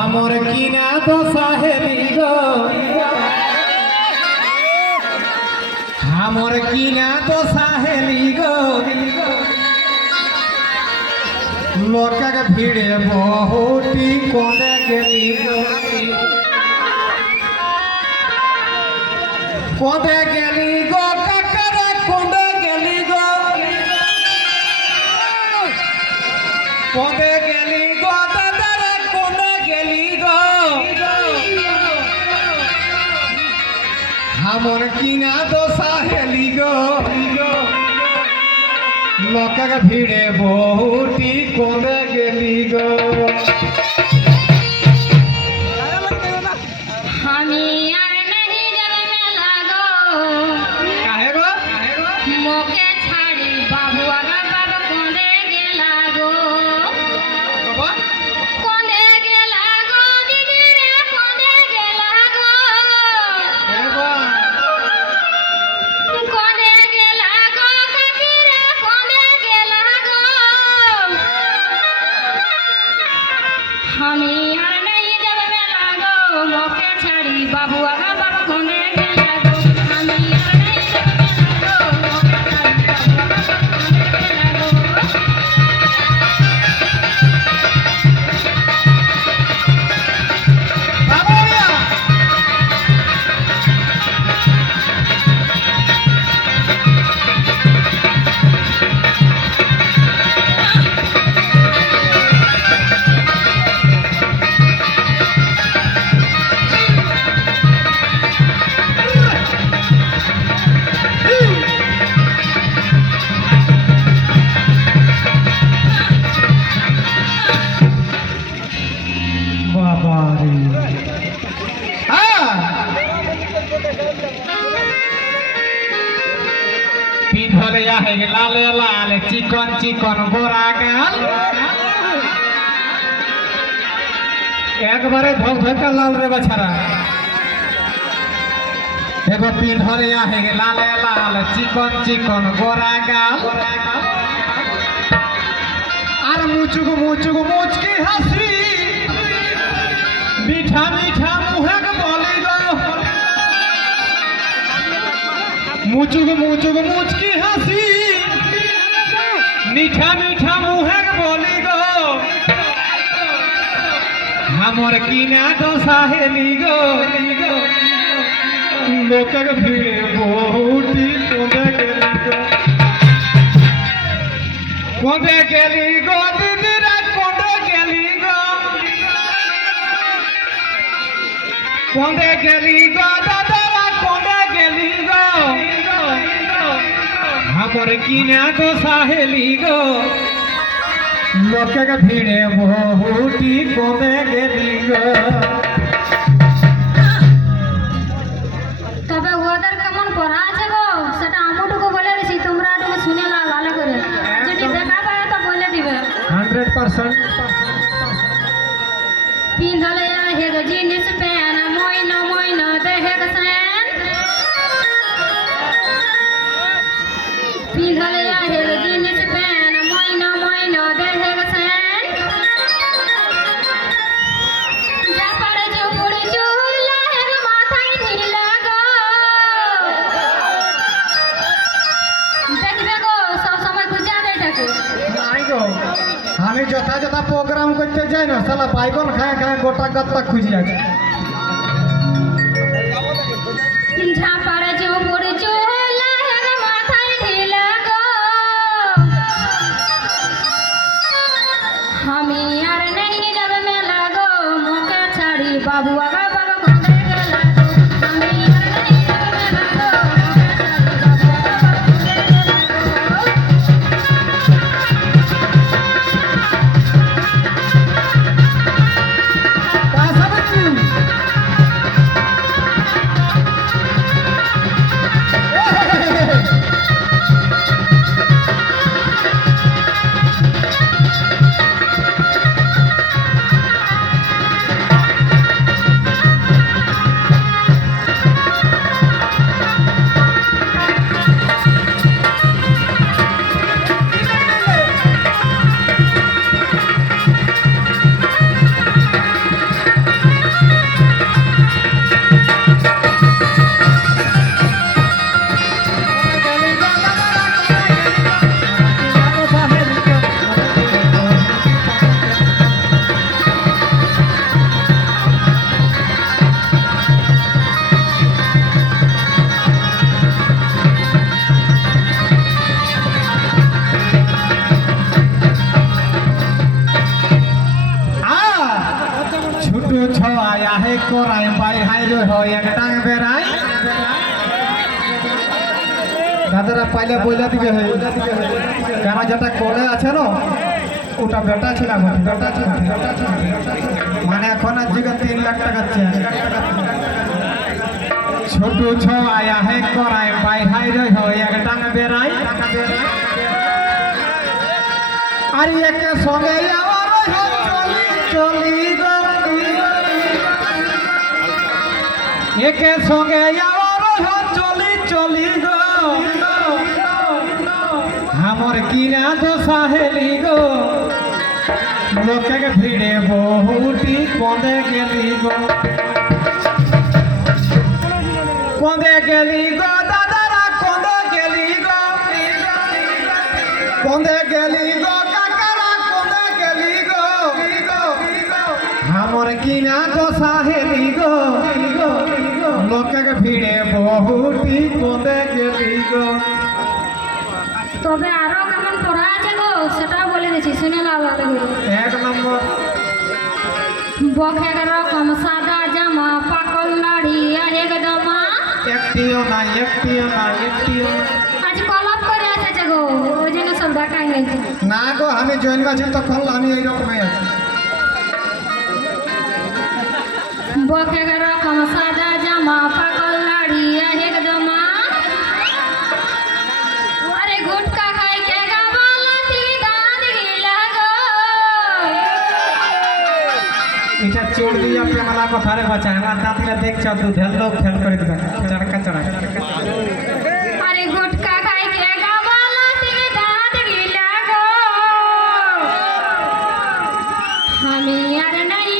हमर किना तो साहेबी गो हमर किना तो साहेबी गो लोकक भीड़े बहुटी कोने गेली गो कोने गेली गो ककरे कोने गेली गो कोने गेली गो दादारे कोने गेली गो हमर किना तो साहेली गो लोकक भीड़े बहुटी कोने गेली गो पिन्हले है लाल लाल चिकन चिकन गोरा गाल एकबारे धक धक्का लाल रे बछरा एगो पिन्हले है लाल लाल चिकन चिकन गोरा गाल आर मुचुक मुचकी हंसी मीठा मीठा मुहक बोली गो मुचुक मुचकी हंसी मीठा मीठा मुहक बोली गो हमर किना तो साहेली गो लोकक भीड़े बहुटी कोने गेली गो दीदीरा कोने गेली गो कोने गेली गो दादारा कोने गेली गो हमर किना तो साहेली गो लोकक भीड़े बहुटी कोने गेली गो তবে ওদের কেমন পড়া আছে গো সেটা আমুটুকু বলে দিছি তোমরা একটু শুনে নাও ভালো করে যদি দেখা পায় তো বলে দিবে 100% পিন্ধলে হে গো জিনিস প্যান মইন দেহে গসেন পিন্ধলে হে গো জিনিস প্যান মইন দেহে গসেন যা পারে যে পড়ে চুলা হে গো মাথায় ঢিলা গো দেখবে গো সব সময় খুঁজা দেয় থাকে নাই গো আমি যথা যথা প্রোগ্রাম করতে যাই না সালা বাইগন খায় খায় গোটা গত্তা খুঁজি আছে যা পারে যে পড়ে চুলা হে গো মাথায় ঢিলা গো আমি আর নেই যাবে মেলা গো মুখে ছাড়ি বাবু আগা বাবা ঘুরে গেল আমি আর নেই যাবে মেলা গো মুখে ছাড়ি বাবু আগা বাবা ঘুরে গেল হে করাই বাই হাই রে হয় এক টাং বেড়াই দাদারা পাইলে বইলা দিবে হে কারণ যেটা কোলে আছে না ওটা বেটা ছিল বেটা ছিল মানে এখন আর জিগা 3 লাখ টাকা চেয়ে ছোট ছয়া হে করাই বাই হাই রে হয় এক টাং বেড়াই আর একে সঙ্গে আবার চলি চলি গো একে সঙ্গে আবার চলি চলি গো আমার কিনা তো সাহেলি গো লোকে ভিড়ে বহুটি কঁদে গেলি গো কঁদে গেলি গো দাদারা কঁদে গেলি গো কঁদে গেলি গো কাকারা কঁদে গেলি গো আমার কিনা তো সাহেলি গো লোকে ভিড়ে বহুটি কঁদে গেলি গো তবে আরো কেমন পড়া আছে গো সেটাও বলে দিচ্ছি শুনে নাও আগে এক নম্বর বখে রকম সাদা জামা পাকল নাড়ি একদমা একটিও নাই একটিও নাই একটিও নাই। আজ কলপ করে আছে গো ওই জন্য সব দেখাই গেছে না গো আমি জয়েন আছি তখন আমি এইরকমই আছি বখে রকম সাদা জামা পাকল নাড়ি একদমা আরে গুটকা খাই কে গাবালাতি দাঁত গিলা গো এটা চোর দিয়া পেমালা কথা রে বাচ্চা আমার দাঁতিরা দেখছ তুই ধ্যান লোক খেয়াল করে দিবা চড়কা চড়কা আরে গুটকা খাই কে গাবালাতি দাঁত গিলা গো আমি আর নাই